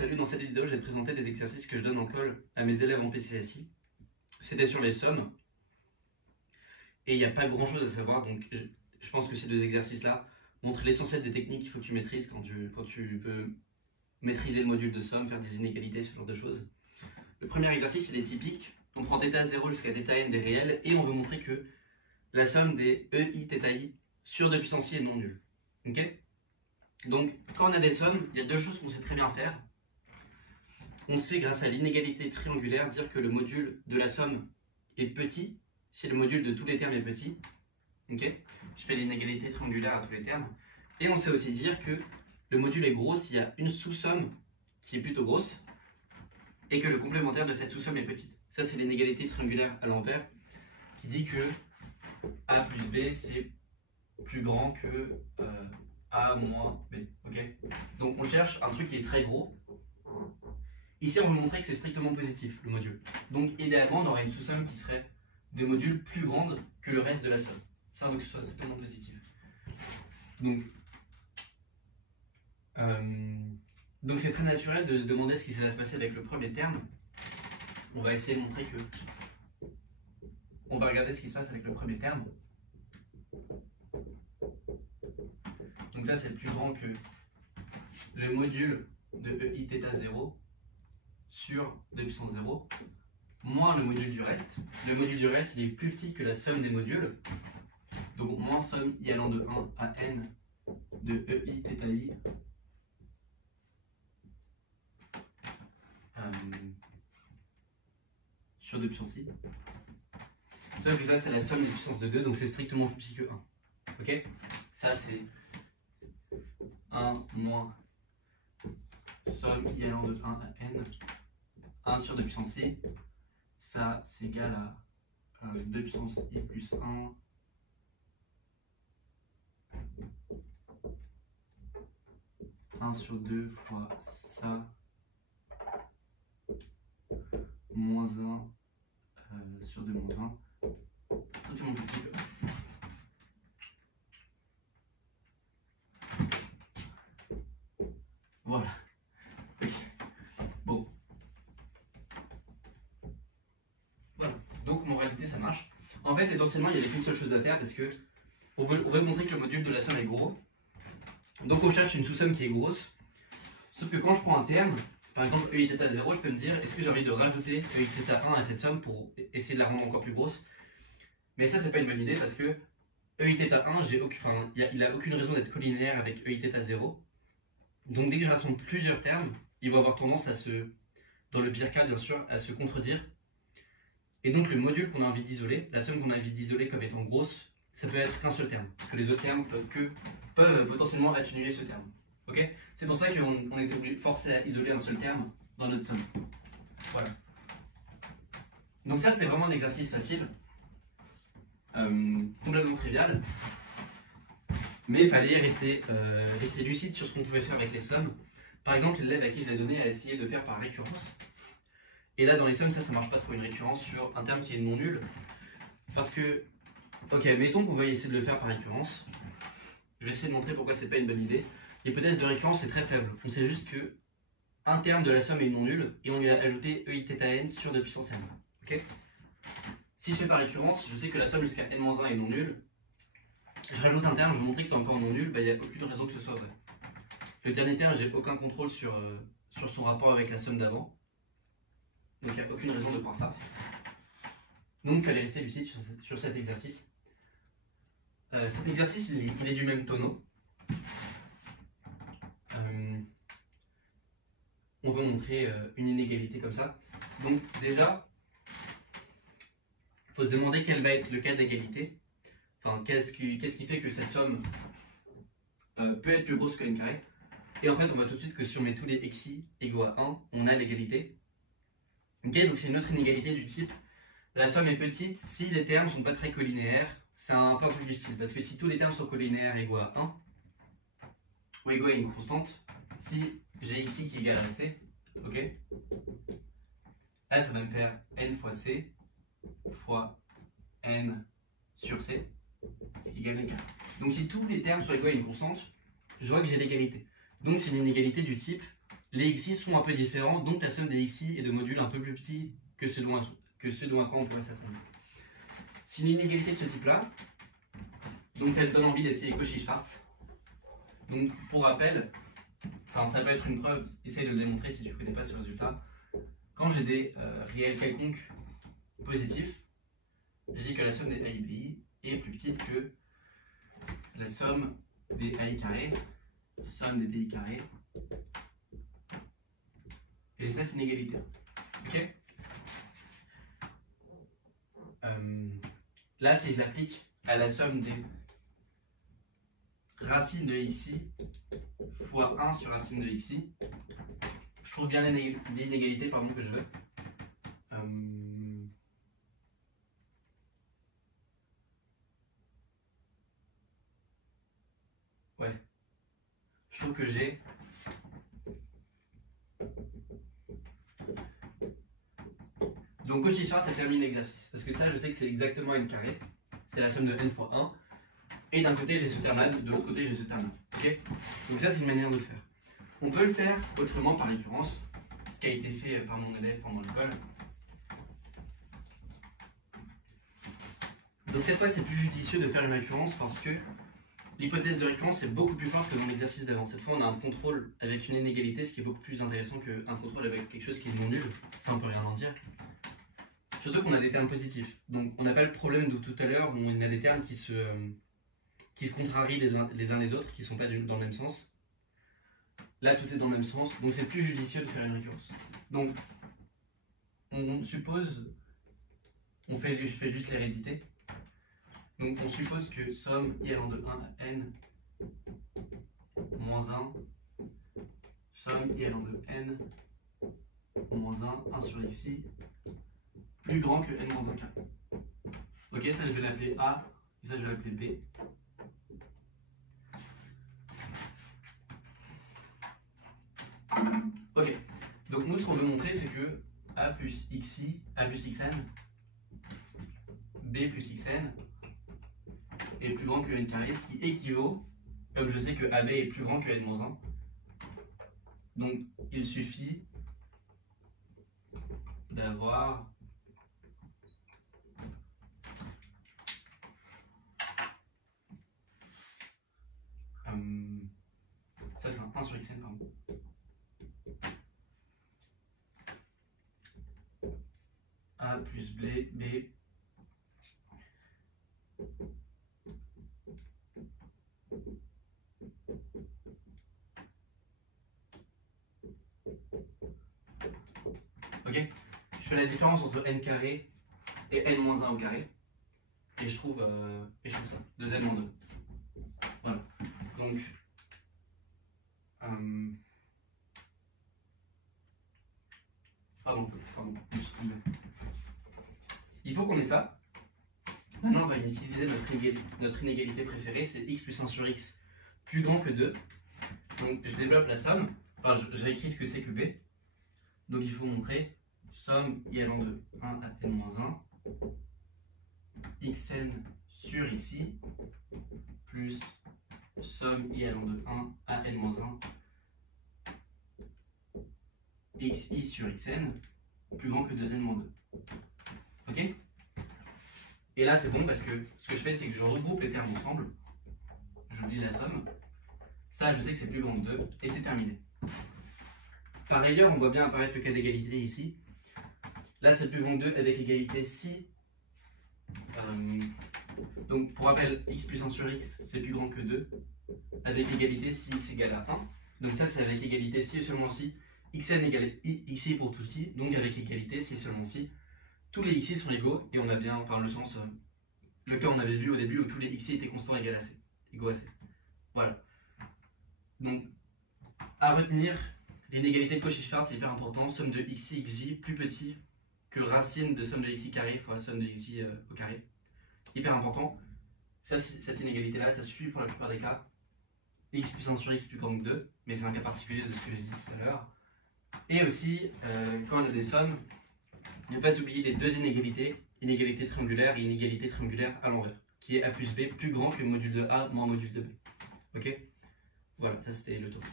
Salut, dans cette vidéo, je vais te présenter des exercices que je donne en colle à mes élèves en PCSI. C'était sur les sommes. Et il n'y a pas grand chose à savoir, donc je pense que ces deux exercices-là montrent l'essentiel des techniques qu'il faut que tu maîtrises quand tu veux maîtriser le module de somme, faire des inégalités, ce genre de choses. Le premier exercice, il est typique. On prend θ 0 jusqu'à θn des réels et on veut montrer que la somme des EI θi sur 2 puissance i est non nulle. Ok ? Donc, quand on a des sommes, il y a deux choses qu'on sait très bien faire. On sait, grâce à l'inégalité triangulaire, dire que le module de la somme est petit si le module de tous les termes est petit. Ok ? Je fais l'inégalité triangulaire à tous les termes. Et on sait aussi dire que le module est gros s'il y a une sous-somme qui est plutôt grosse et que le complémentaire de cette sous-somme est petite. Ça, c'est l'inégalité triangulaire à l'ampère qui dit que A plus B, c'est plus grand que A moins B. Okay, donc on cherche un truc qui est très gros. Ici, on veut montrer que c'est strictement positif, le module. Donc idéalement, on aurait une sous-somme qui serait des modules plus grandes que le reste de la somme. Ça, on veut que ce soit strictement positif. Donc c'est très naturel de se demander ce qui va se passer avec le premier terme. On va essayer de montrer que... On va regarder ce qui se passe avec le premier terme. Donc ça, c'est plus grand que le module de EI θ 0 sur 2 puissance 0, moins le module du reste. Le module du reste, il est plus petit que la somme des modules. Donc moins somme i allant de 1 à n de EI θi sur 2 puissance i. Sauf que ça, c'est la somme des puissances de 2, donc c'est strictement plus petit que 1. Ok ? Ça, c'est 1 moins somme i allant de 1 à n, 1 sur 2 puissance i. Ça, c'est égal à 2 puissance i plus 1 1 sur 2 fois ça moins 1 sur 2 moins 1. Strictement plus petit que 1. Voilà. Oui. Bon. Voilà. Donc, en réalité, ça marche. En fait, essentiellement, il n'y avait qu'une seule chose à faire parce que on veut montrer que le module de la somme est gros. Donc, on cherche une sous-somme qui est grosse. Sauf que quand je prends un terme, par exemple EI θ 0, je peux me dire est-ce que j'ai envie de rajouter EI θ 1 à cette somme pour essayer de la rendre encore plus grosse. Mais ça, c'est pas une bonne idée parce que EI θ 1, il n'a aucune raison d'être collinéaire avec EI θ 0. Donc dès que je rassemble plusieurs termes, ils vont avoir tendance à dans le pire cas bien sûr, à se contredire. Et donc le module qu'on a envie d'isoler, la somme qu'on a envie d'isoler comme étant grosse, ça peut être qu'un seul terme. Parce que les autres termes peuvent potentiellement atténuer ce terme. Okay, c'est pour ça qu'on est forcé à isoler un seul terme dans notre somme. Voilà. Donc ça, c'était vraiment un exercice facile. Complètement trivial. Mais il fallait rester lucide sur ce qu'on pouvait faire avec les sommes. Par exemple, l'élève à qui je l'ai donné a essayé de faire par récurrence. Et là, dans les sommes, ça ne marche pas trop, une récurrence sur un terme qui est non nul. Parce que, ok, mettons qu'on va essayer de le faire par récurrence. Je vais essayer de montrer pourquoi c'est pas une bonne idée. L'hypothèse de récurrence est très faible. On sait juste que un terme de la somme est non nul et on lui a ajouté EI θ n sur 2 puissance n. Okay, si je fais par récurrence, je sais que la somme jusqu'à n-1 est non nulle. Je rajoute un terme, je vais montrer que c'est encore non nul, il n'y a aucune raison que ce soit vrai. Le dernier terme, j'ai aucun contrôle sur son rapport avec la somme d'avant. Donc il n'y a aucune raison de croire ça. Donc il fallait rester lucide sur cet exercice. Cet exercice, il est du même tonneau. On veut montrer une inégalité comme ça. Donc déjà, il faut se demander quel va être le cas d'égalité. Enfin, qu'est-ce qui fait que cette somme peut être plus grosse que n carré. Et en fait, on voit tout de suite que si on met tous les xi égaux à 1, on a l'égalité. Ok, donc c'est une autre inégalité du type la somme est petite si les termes ne sont pas très collinéaires. C'est un peu un truc du style, parce que si tous les termes sont collinéaires égaux à 1, ou égaux à une constante, si j'ai xi qui est égal à c, ok, là ça va me faire n fois c fois n sur c, ce qui égale n carré. Donc si tous les termes sont égaux à une constante, je vois que j'ai l'égalité. Donc c'est une inégalité du type les xi sont un peu différents, donc la somme des xi est de modules un peu plus petits que ce dont à quoi on pourrait s'attendre. Si une inégalité de ce type-là, donc ça te donne envie d'essayer Cauchy-Schwarz. Donc pour rappel, enfin, ça peut être une preuve, essaye de le démontrer si tu ne connais pas ce résultat. Quand j'ai des réels quelconques positifs, je dis que la somme des a et bi est plus petite que la somme des ai carrés, somme des bi carrés, et j'ai cette inégalité. Ok. Là, si je l'applique à la somme des racines de xi fois 1 sur racine de xi, je trouve bien l'inégalité que je veux. Ouais. Je trouve que j'ai donc Cauchy-Schwarz, ça termine l'exercice. Parce que ça, je sais que c'est exactement n carré. C'est la somme de n fois 1. Et d'un côté, j'ai ce terme-là, de l'autre côté, j'ai ce terme-là. Okay, donc ça, c'est une manière de le faire. On peut le faire autrement par récurrence, ce qui a été fait par mon élève pendant l'école. Donc cette fois, c'est plus judicieux de faire une récurrence parce que l'hypothèse de récurrence est beaucoup plus forte que dans l'exercice d'avant. Cette fois, on a un contrôle avec une inégalité, ce qui est beaucoup plus intéressant qu'un contrôle avec quelque chose qui est non nul. Ça, on peut rien en dire. Surtout qu'on a des termes positifs. Donc on n'a pas le problème de tout à l'heure où on a des termes qui se contrarient les uns les autres, qui ne sont pas dans le même sens. Là, tout est dans le même sens, donc c'est plus judicieux de faire une récurrence. Donc, on suppose, je fais juste l'hérédité. Donc on suppose que somme i allant de 1 à n moins 1, somme i allant de n moins 1 sur xi, plus grand que n moins 1 carré. Ok, ça je vais l'appeler A, et ça je vais l'appeler B. Ok, donc nous ce qu'on veut montrer c'est que A plus xi, A plus xn, B plus xn est plus grand que n carré, ce qui équivaut, comme je sais que AB est plus grand que n moins 1, donc il suffit d'avoir ça c'est un 1 sur xn, pardon. A plus B. Ok, je fais la différence entre n carré et n moins 1 au carré. Et je trouve ça, 2n moins 2. Voilà. Donc, pardon, je me suis trompé. Il faut qu'on ait ça. Maintenant, on va utiliser notre inégalité préférée, c'est x plus 1 sur x plus grand que 2. Donc, je développe la somme. Enfin, j'ai écrit ce que c'est que b. Donc, il faut montrer somme i allant de 1 à n moins 1, xn sur xi, plus somme i allant de 1 à n moins 1, xi sur xn, plus grand que 2n moins 2. Ok? Et là, c'est bon parce que ce que je fais, c'est que je regroupe les termes ensemble. Je lis la somme. Ça, je sais que c'est plus grand que 2, et c'est terminé. Par ailleurs, on voit bien apparaître le cas d'égalité ici. Là, c'est plus grand que 2 avec égalité si. Donc, pour rappel, x plus 1 sur x, c'est plus grand que 2, avec égalité si x égale à 1. Donc ça, c'est avec égalité si et seulement si. Xn égale xi pour tout si, donc avec égalité si et seulement si. Tous les xi sont égaux, et on a bien, enfin le sens, le cas on avait vu au début où tous les xi étaient constants égaux à c. Voilà. Donc, à retenir, l'inégalité de Cauchy-Schwarz, c'est hyper important. Somme de xi, xj plus petit que racine de somme de xi carré fois somme de xj au carré. Hyper important. Ça, cette inégalité-là, ça suffit pour la plupart des cas. X puissance sur x plus grand que 2, mais c'est un cas particulier de ce que j'ai dit tout à l'heure. Et aussi, quand on a des sommes, ne pas oublier les deux inégalités, inégalité triangulaire et inégalité triangulaire à l'envers, qui est a plus b plus grand que module de a moins module de b. Ok? Voilà, ça c'était le topic.